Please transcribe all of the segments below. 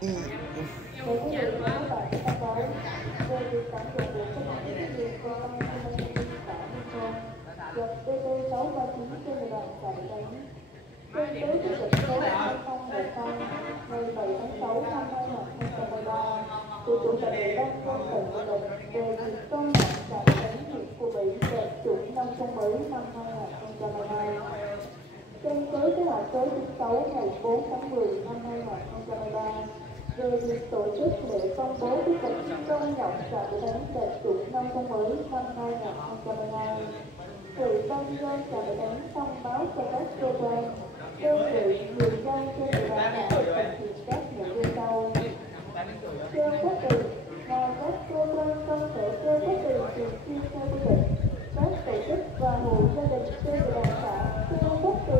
Mời quý vị và các bạn thông báo về việc tạm dừng việc các bạn thực hiện qua ban thông tin xã Liên Thôn dọc DT 639 trên địa bàn xã Đại Đánh. Trên tuyến quyết định số 2010 ngày 7 tháng 6 năm 2013 của Chủ tịch Ủy ban nhân dân tỉnh Bình Định về việc công nhận xã Đại Đánh huyện Phú Mỹ đạt chuẩn nông thôn mới năm 2022. Trên kế hoạch số 96 ngày 4 tháng 10 năm 2013 về việc tổ chức lễ công bố quyết định công nhận xã Đại Đánh đạt chuẩn nông thôn mới năm 2022. Ủy ban nhân dân xã Đại Đánh thông báo cho các cơ quan, đơn vị, người dân trên địa bàn xã thực hiện các nội dung sau. Theo pháp luật, ngoài các cơ quan công sở theo pháp luật thường xuyên theo quy định, các tổ chức và hộ gia đình trên địa bàn xã theo pháp luật từ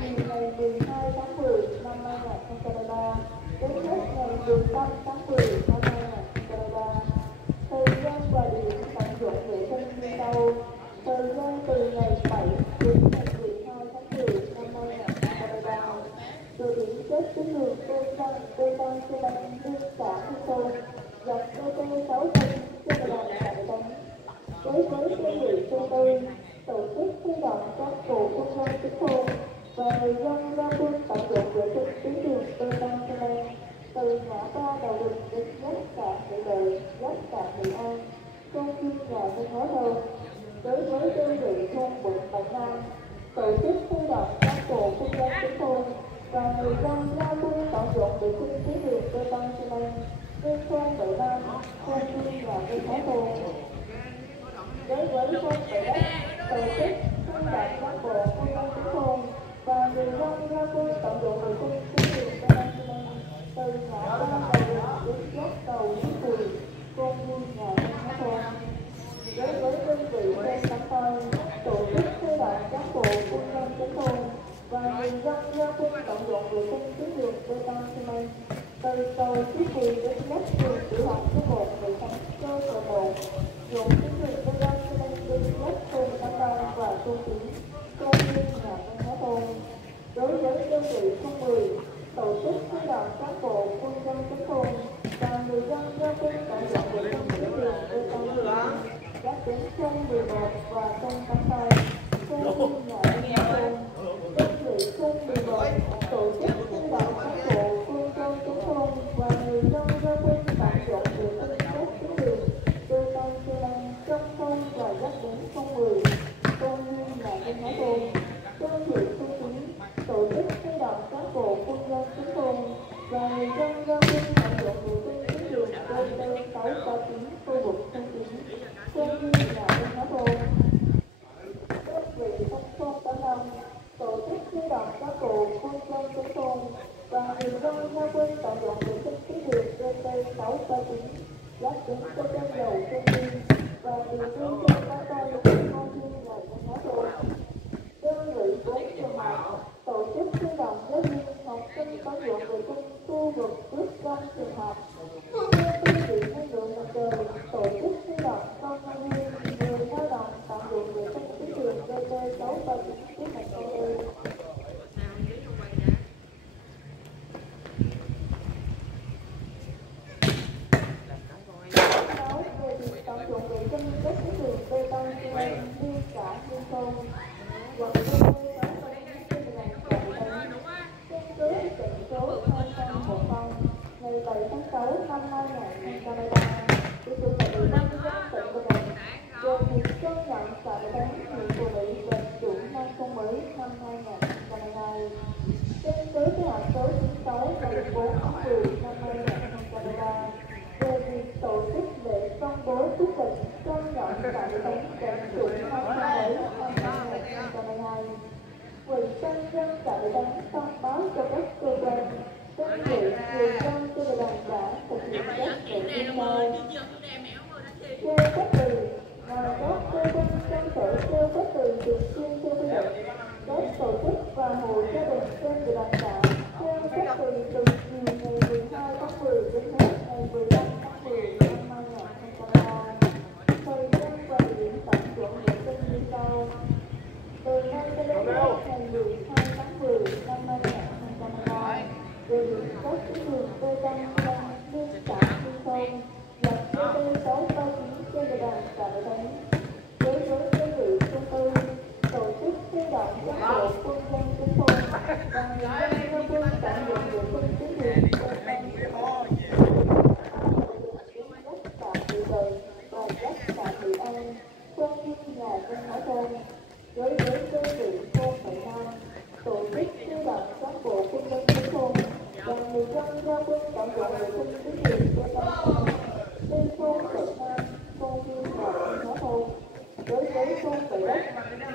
chiều ngày 12 tháng 10 năm 2023 đến hết ngày 15 tháng 10 năm 2023. Thời gian và địa điểm tận dụng vệ sinh như sau. Thời gian từ ngày 7 đến ngày 12 tháng 10 năm 2023. Địa điểm kết tuyến đường bê tông xi măng liên xã Hương Thôn dọc DT 600 trên địa bàn xã Đại Đánh. Đối với đơn vị công ty, tổ chức huy động các tổ công dân chính thôn và người dân ra quân tận dụng vệ sinh tuyến đường bê tông xi măng từ ngã ba Đầu Đình đến dốc cạn Thị Lợi, dốc cạn Thị An, công viên nhà văn hóa thôn. Đối với đơn vị thôn Bụng Bạch Nam, tổ chức huy động các tổ công dân chính thôn và người dân ra quân tận dụng vệ sinh tuyến đường bê tông xi măng trên thôn Bảy Nam, công viên nhà văn hóa thôn. Đối với thôn Bảy Đất, tổ chức huy động các bộ công dân chính thôn và người dân ra quân tận dụng vệ sinh tuyến đường bê tông xi măng từ ngã ba Đầu Đình đến dốc cầu Lý Quỳ, công viên nhà văn hóa thôn. Đối với đơn vị thôn Cẩm Tây, tổ chức huy động các bộ công nhân chính thôn và người dân ra quân tận dụng vệ sinh tuyến đường bê tông xi măng từ cầu Lý Quỳ đến dốc trường tiểu học số 1 hệ thống cơ sở 1, dùng tuyến đường bê tông xi măng đến dốc thôn Cẩm Tây và thôn Tiến, công viên nhà văn hóa thôn. Đối với đơn vị thôn 10, tổ chức huy động các bộ công dân chính thôn và người dân ra quân tận dụng vệ sinh tuyến đường bê tông xi măng các tuyến sông 11 và sông Cẩm Tây, công viên nhà văn hóa thôn. Đơn vị sông 11 tổ chức huy động các bộ công dân chính thôn và người dân ra quân tận dụng vệ sinh các tuyến đường bê tông xi măng trong thôn và dắt đến sông 10, công viên nhà văn hóa thôn. Đơn vị sông 9 tổ chức huy động các bộ công dân chính thôn và người dân ra quân tận dụng vệ sinh tuyến đường DT 639 khu vực sông 9, công viên nhà văn hóa thôn. Đơn vị thông thôn Cẩm Long tổ chức huy động các bộ công dân chính thôn và người dân ra quân tận dụng vệ sinh tuyến đường DT 639 dắt đến cơ quan đầu công viên và điều phương cho các con công viên nhà văn hóa thôn. Đơn vị 4 trường học tổ chức huy động giáo viên học sinh tận dụng vệ sinh khu vực trước trong trường học. Đơn vị năng lượng mặt trời tổ chức huy động công nhân viên người lao động tận dụng vệ sinh tuyến đường DT 639 tiến hành công ty. Báo về việc tận dụng vệ sinh các tuyến đường bê tông xi măng liên xã Hương Thôn quận DT 639 trên địa bàn xã Đại Đánh. Trên kế hoạch số 2010 ngày 7 tháng 6 năm 2023 của Chủ tịch Ủy ban nhân dân tỉnh Bình Định về việc công nhận xã Đại Đánh huyện Phú Mỹ đạt chuẩn nông thôn mới năm 2022. Trên kế hoạch số 96 ngày 4 tháng 10 năm 2023 về việc tổ chức lễ công bố quyết định công nhận xã Đại Đánh đạt chuẩn nông thôn mới năm 2022. Ủy ban nhân dân xã Đại Đánh thông báo cho các cơ quan, đơn vị, người dân trên địa bàn xã thực hiện các nội dung sau. Theo pháp luật, ngoài các cơ quan công sở theo pháp luật thường xuyên theo quy định, các tổ chức và hộ gia đình trên địa bàn xã theo pháp luật từ chiều ngày 12 tháng 10 đến hết ngày 15 tháng 10 năm 2023. Thời gian và địa điểm tận dụng vệ sinh như sau. Từ nay cho đến hết ngày 12 tháng 10 năm 2023 về việc các tuyến đường bê tông dọn vệ sinh tuyến đường bê tông Liên thôn Thuận Nam, công viên và văn hóa thôn. Đối với thôn Tự Đất,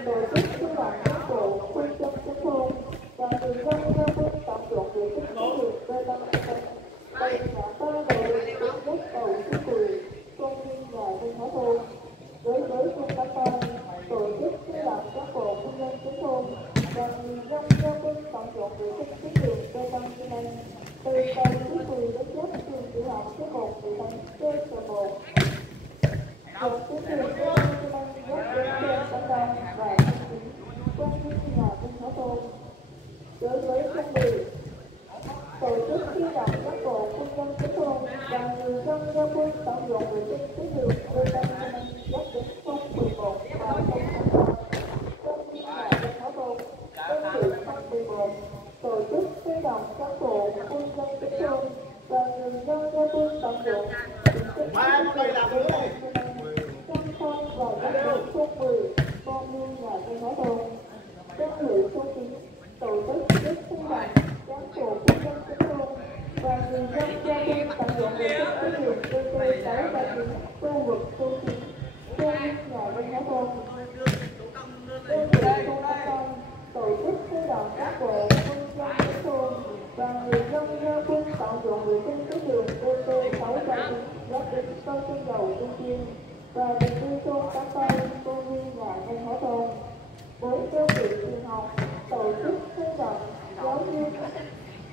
tổ chức huy động cán bộ, phương châm của thôn và người dân ra quân tạm dọn vệ sinh tuyến đường bê tông đây ngã ba đầu đường đất cầu Phú Quỳ, công viên và văn hóa thôn. Đối với thôn Cát Tông, tổ chức huy động cán bộ công nhân của thôn và người dân ra quân tạm dọn vệ sinh tuyến đường bê tông như này từ cầu Phú Quỳ đến giáp trường tiểu học số 1 thị trấn Kê Sở 1. Dọn tuyến đường bê tông như này giáp đến trên Cát Tông và công viên và văn hóa thôn. Đối với thôn Bì, tổ chức huy động cán bộ công nhân của thôn và người dân ra quân tạm dọn vệ sinh tuyến đường bê tông như này giáp đến thôn 11 và thôn 23. Công viên và văn hóa thôn. Đơn vị thôn 11 tổ chức huy động cán bộ công nhân của thôn và người dân ra quân tạm dọn vệ sinh tuyến đường bê tông như này trong thôn và giáp đến thôn 10, công viên và văn hóa thôn. Đơn vị thôn 9 tổ chức huy động cán bộ công nhân của thôn và người dân ra quân tạm dọn vệ sinh tuyến đường BT639 khu vực thôn 9, công viên và văn hóa thôn. Đơn vị thôn Cát Tông tổ chức huy động cán bộ công nhân của thôn và người dân ra quân tạm dọn vệ sinh tuyến đường BT639 giáp đến con sông dầu Trung Kiên và đường đi thôn Cát Tông, công viên và văn hóa thôn. Với đơn vị trường học tổ chức huy động giáo viên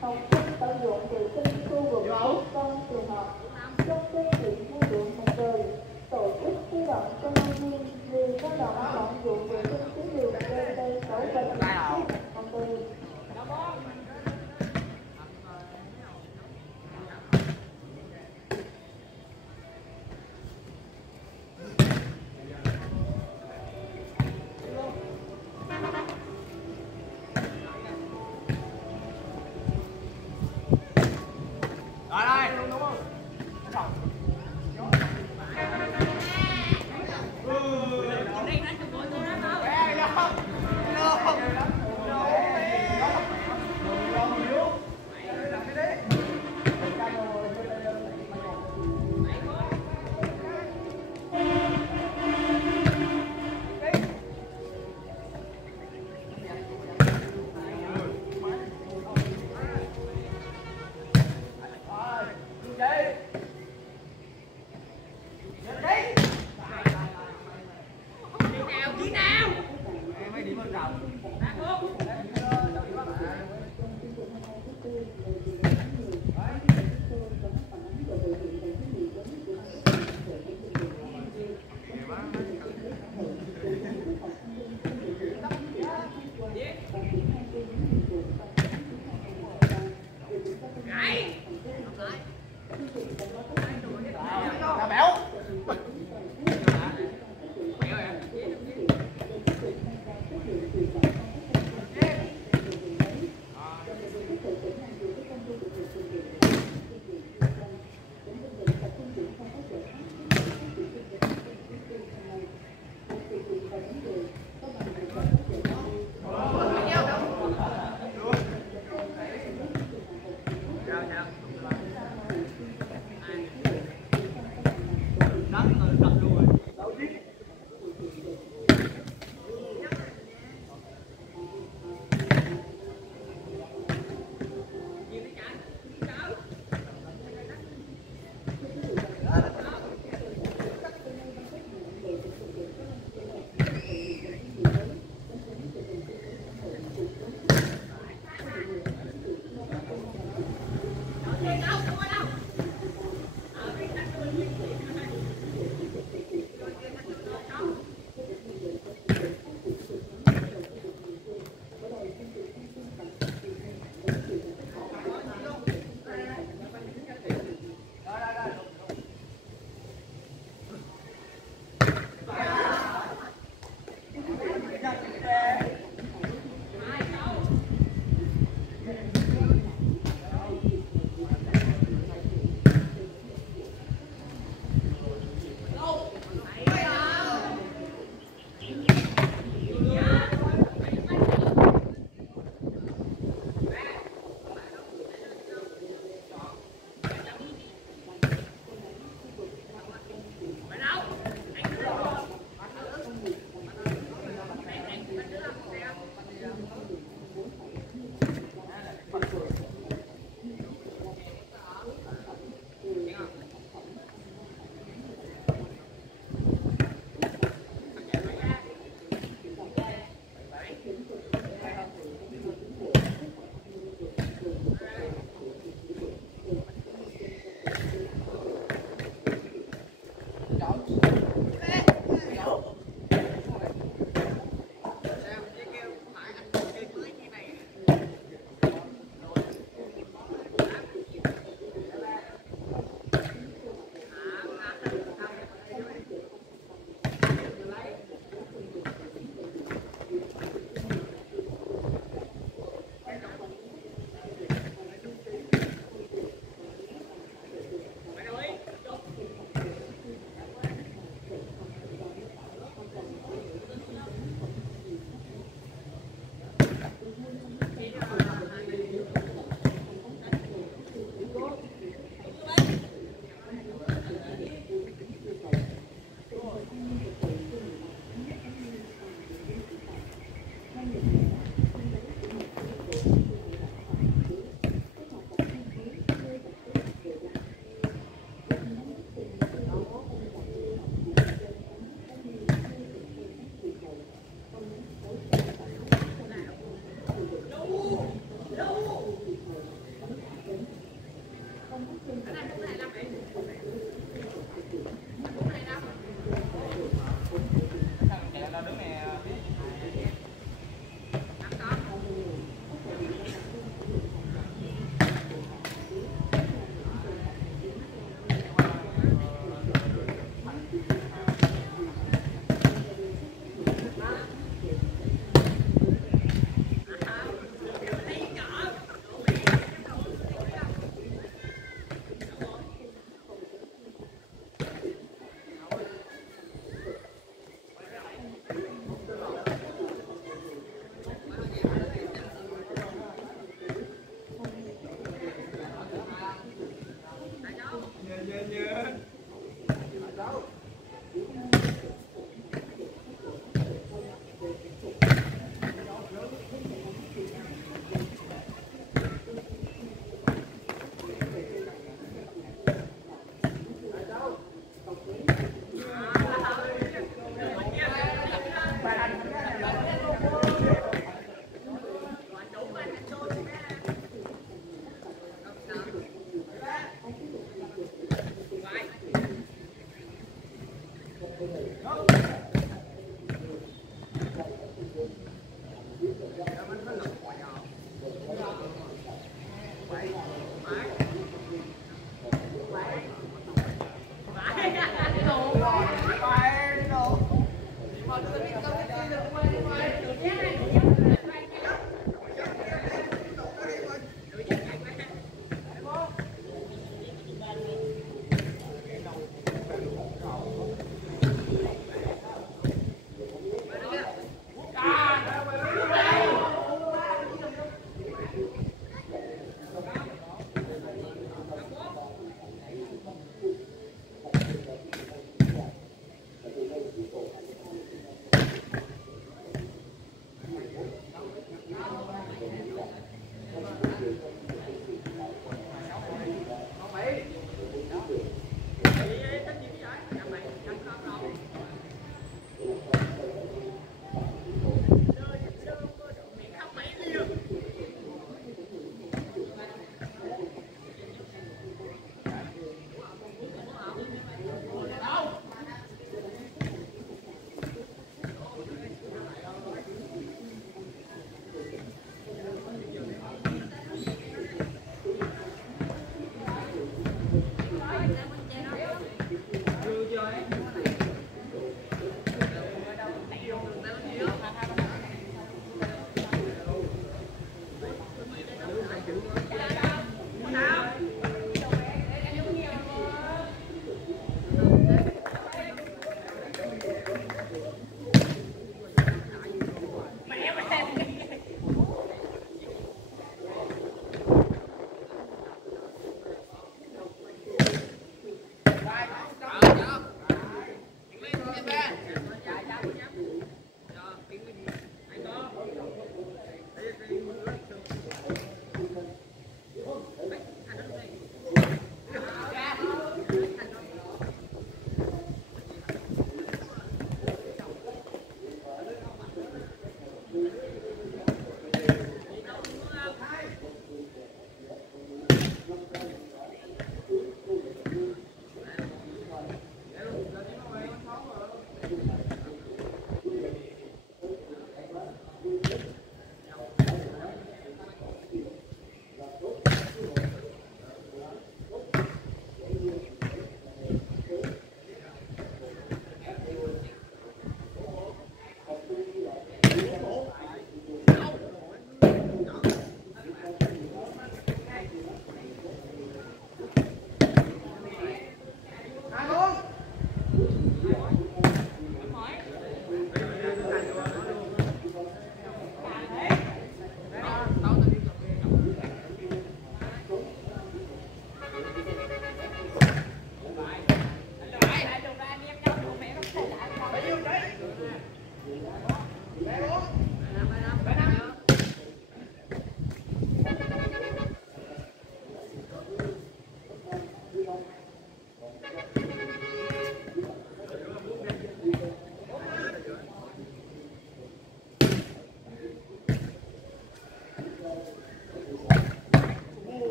học sinh tận dụng vệ sinh khu vực trước trong trường học. Trong đơn vị năng lượng mặt trời tổ chức huy động công nhân viên người lao động tận dụng vệ sinh tuyến đường BT639 công ty.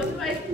Hãy subscribe cho kênh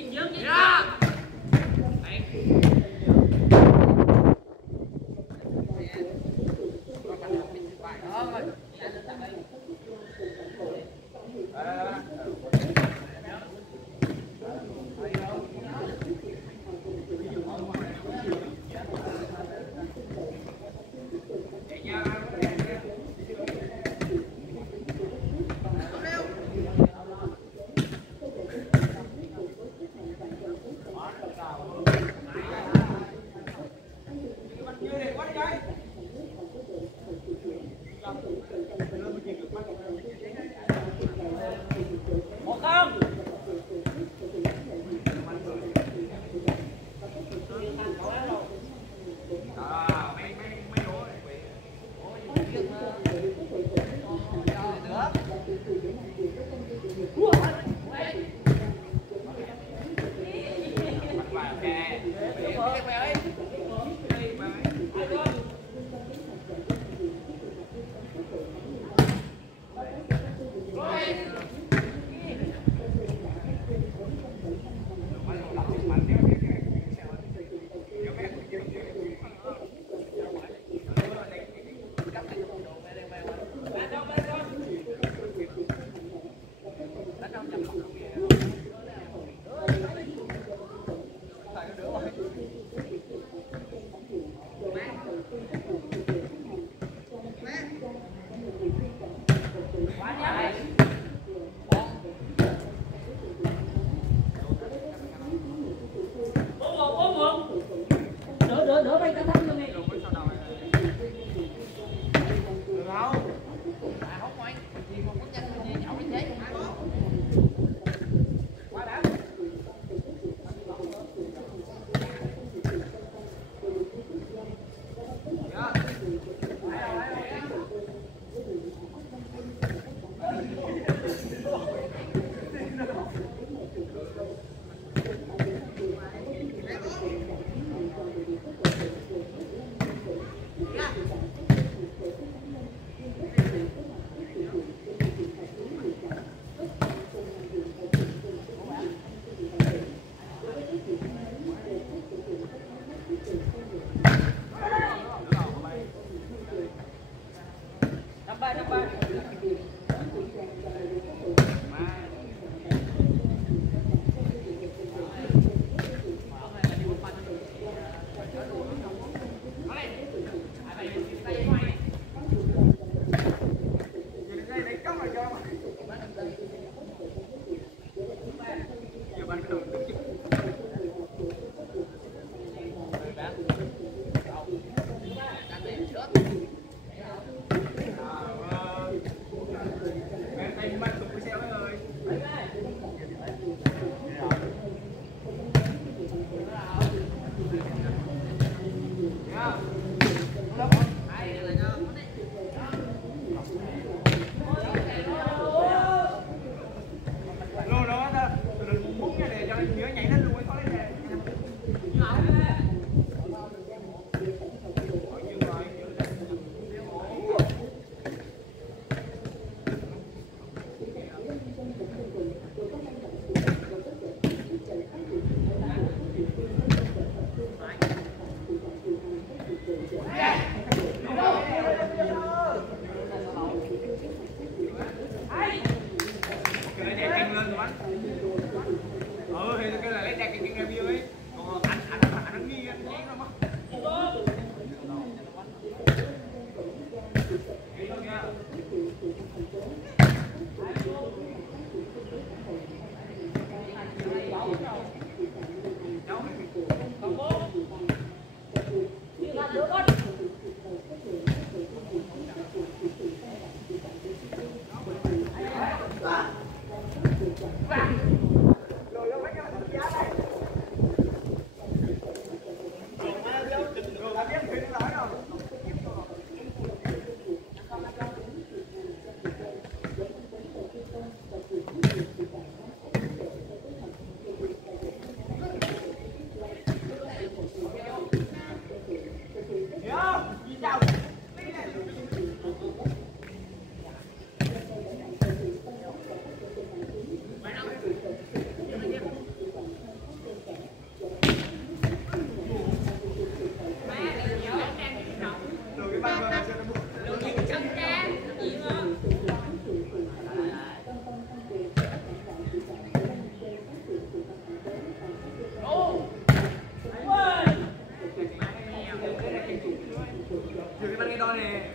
Ghiền Mì Gõ để không bỏ lỡ Hãy subscribe cho kênh Ghiền Mì Gõ để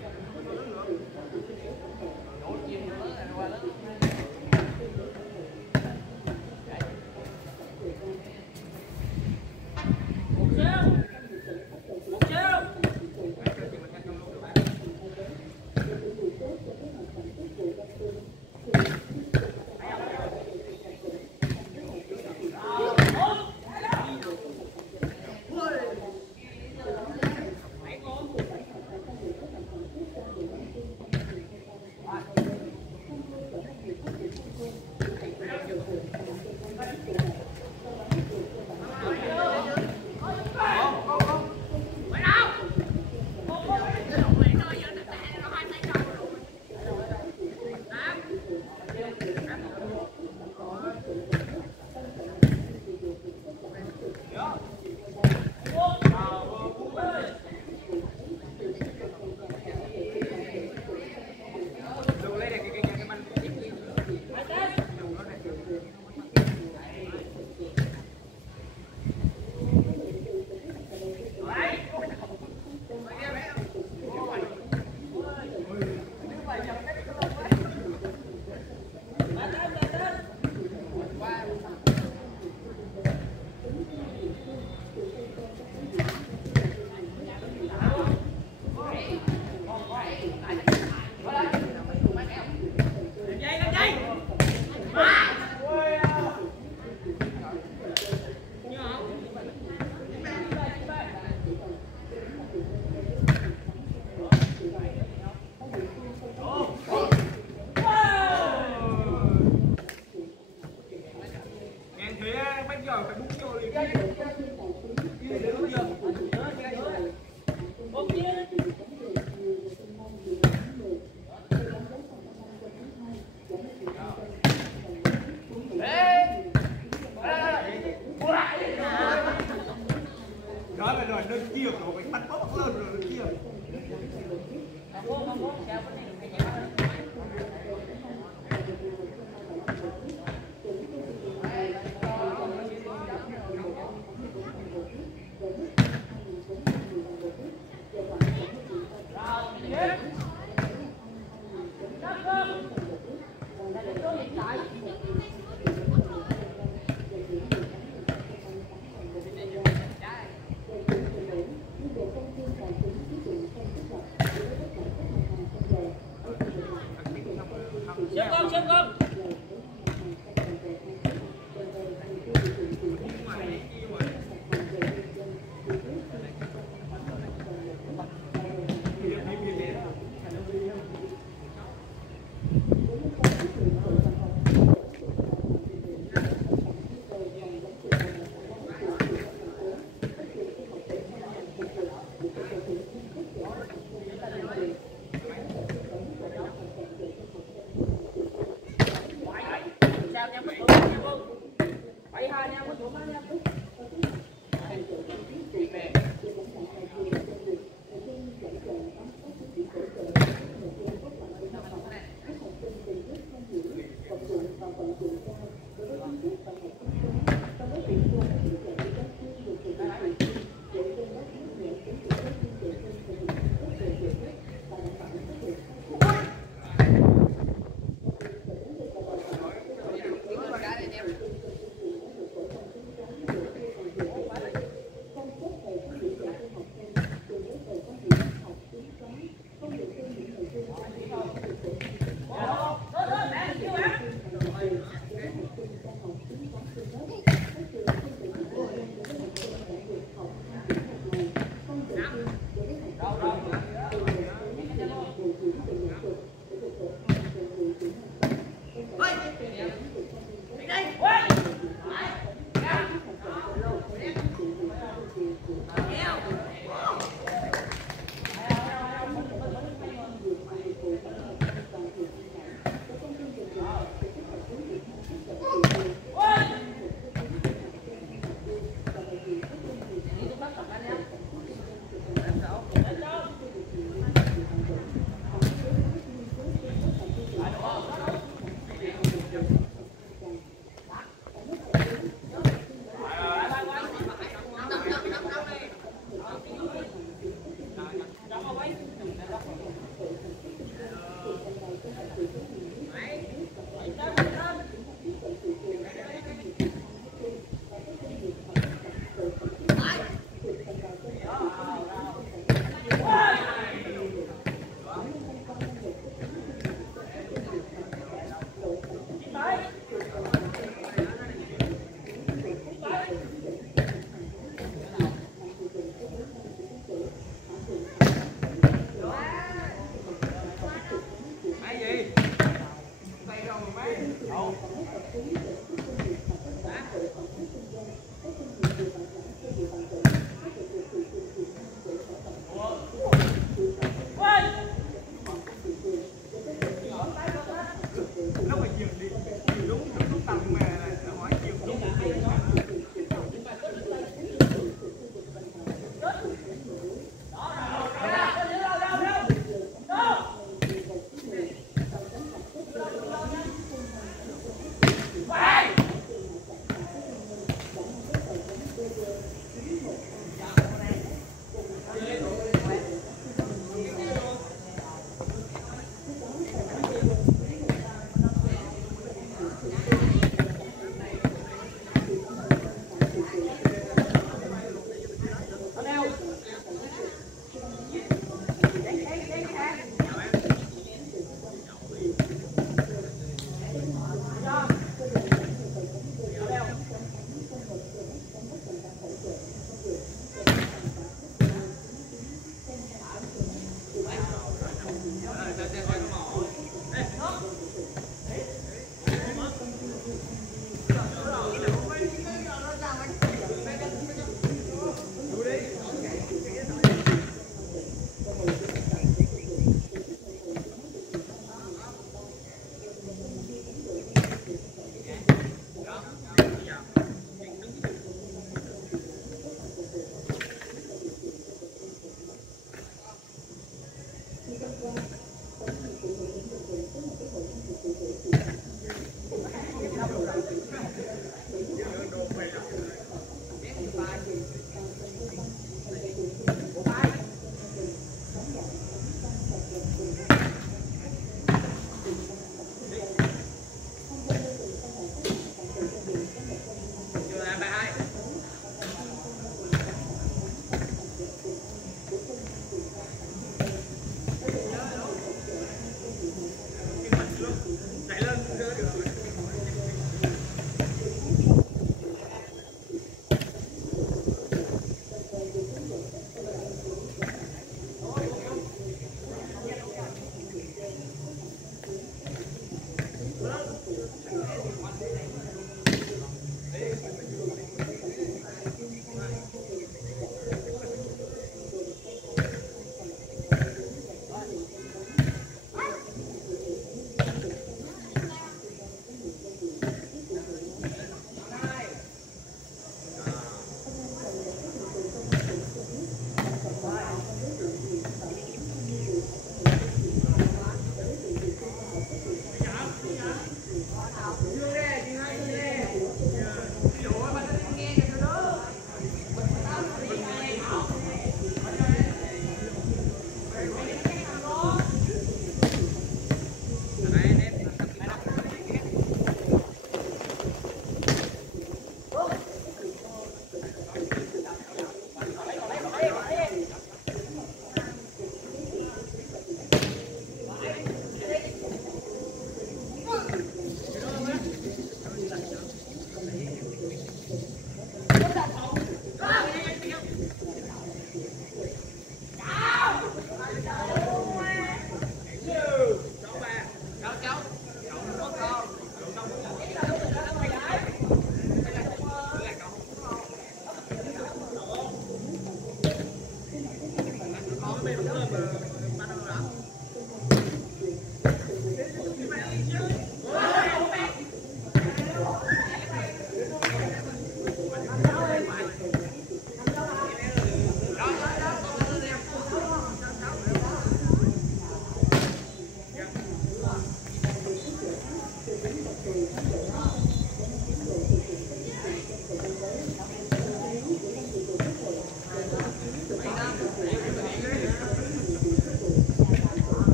không bỏ lỡ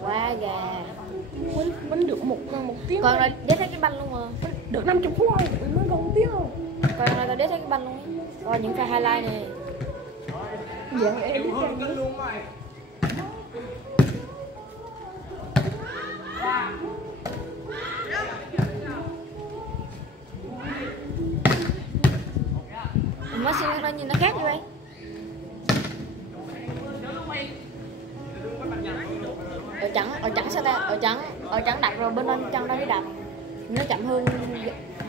Quá gà. Bánh được một tiếng. Còn rồi đếm thấy cái banh luôn mà. Được 50 phút rồi, mới còn 1 tiếng rồi. Còn rồi tao đếm thấy cái banh luôn ấy. Rồi những cái highlight này. Dạ em biết luôn mày. Nó xin nó nhìn nó khác như vậy. Ở trắng sao ta? Ở trắng đặt rồi bên bên trong đó cái đập. Nó chậm hơn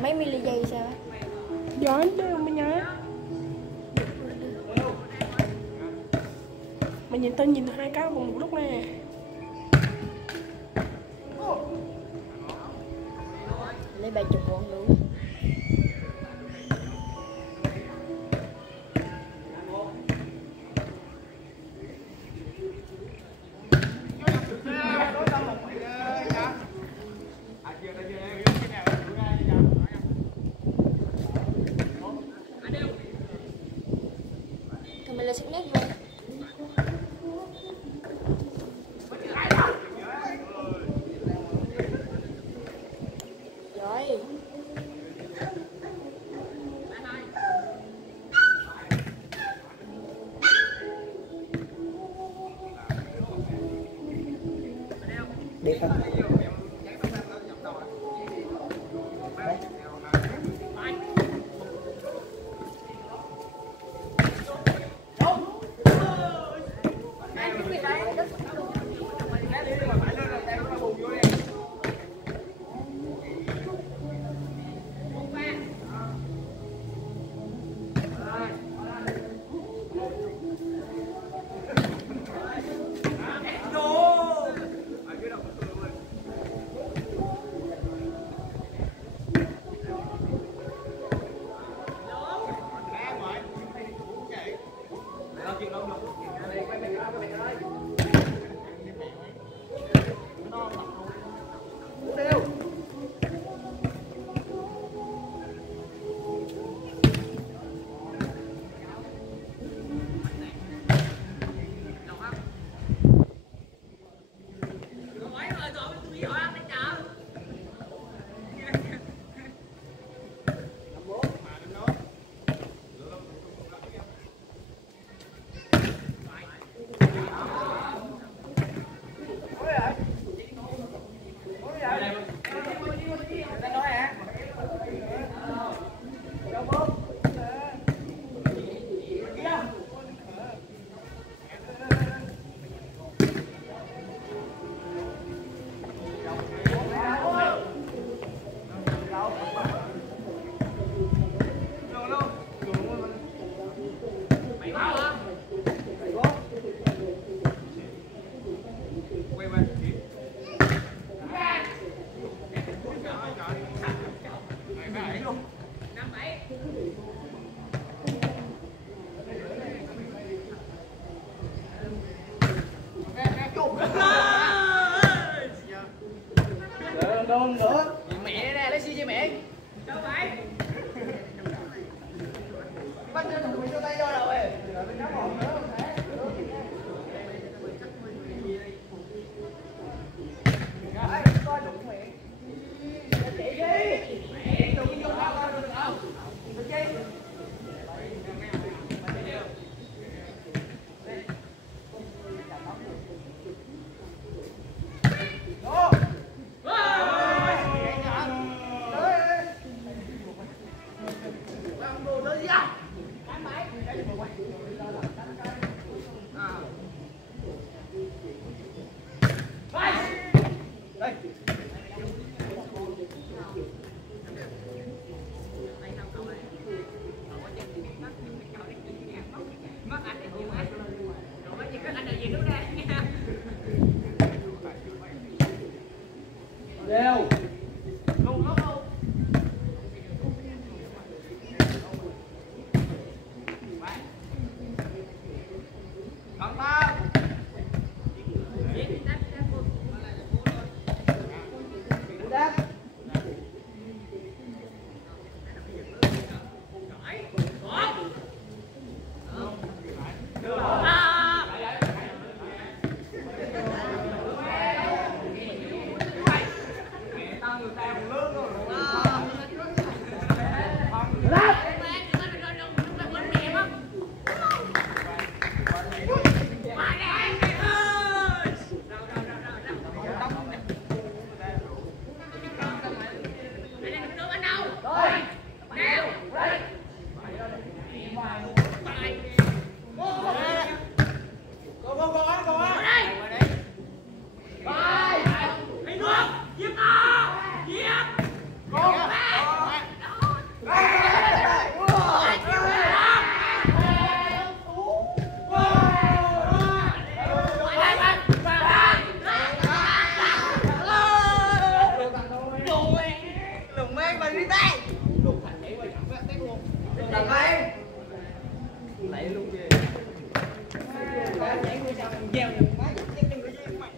mấy mili giây sao á? Giỏi đâu mà nhá. Mà nhìn tao nhìn hai cái cùng một lúc nè. Lấy 70 con đủ. Camera xích nét vô. Rồi. Biết không? Đâu nữa. Mẹ nè, lấy xi cho mẹ. Đâu vậy? Bắt cho thằng mình cho tay vô đâu rồi. Rồi mình nắm hồn nữa. Coi đụng miệng. Chị đi. Mẹ đụng vô tao được không? Được chi? Hãy subscribe cho kênh Ghiền Mì Gõ để không bỏ lỡ những video hấp dẫn. Đừng mang mình đi tay. Đụng thành nhảy qua dặn tét luôn. Đừng mang. Lại luôn kìa. Nhảy qua dặn gieo giùm má chết đừng có gì mày.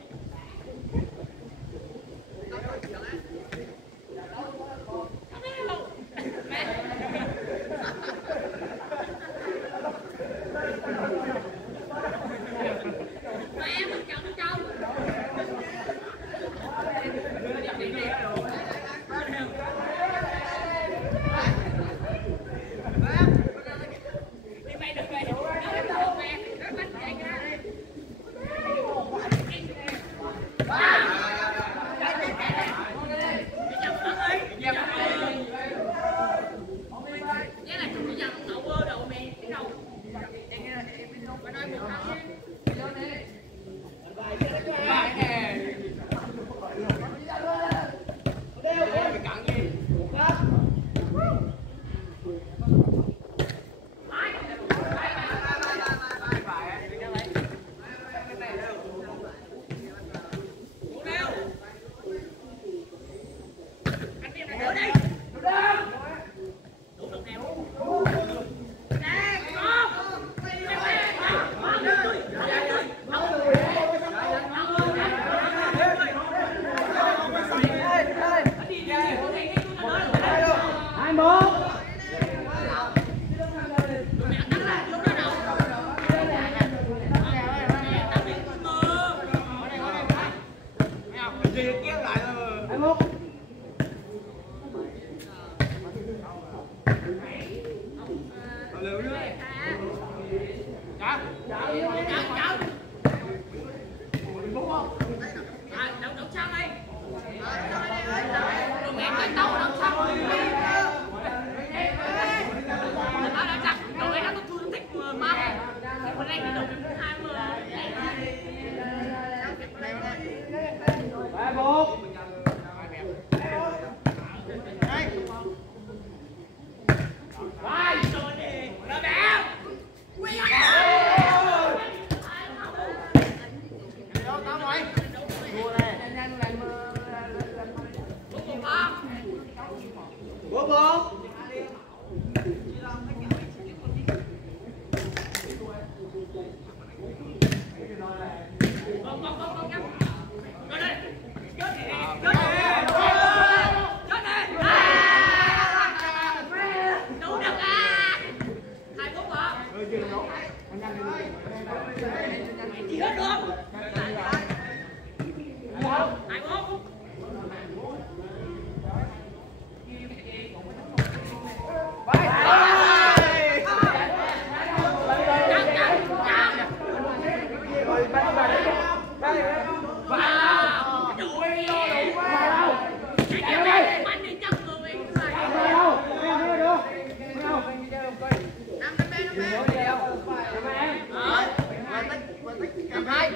Cầm hai.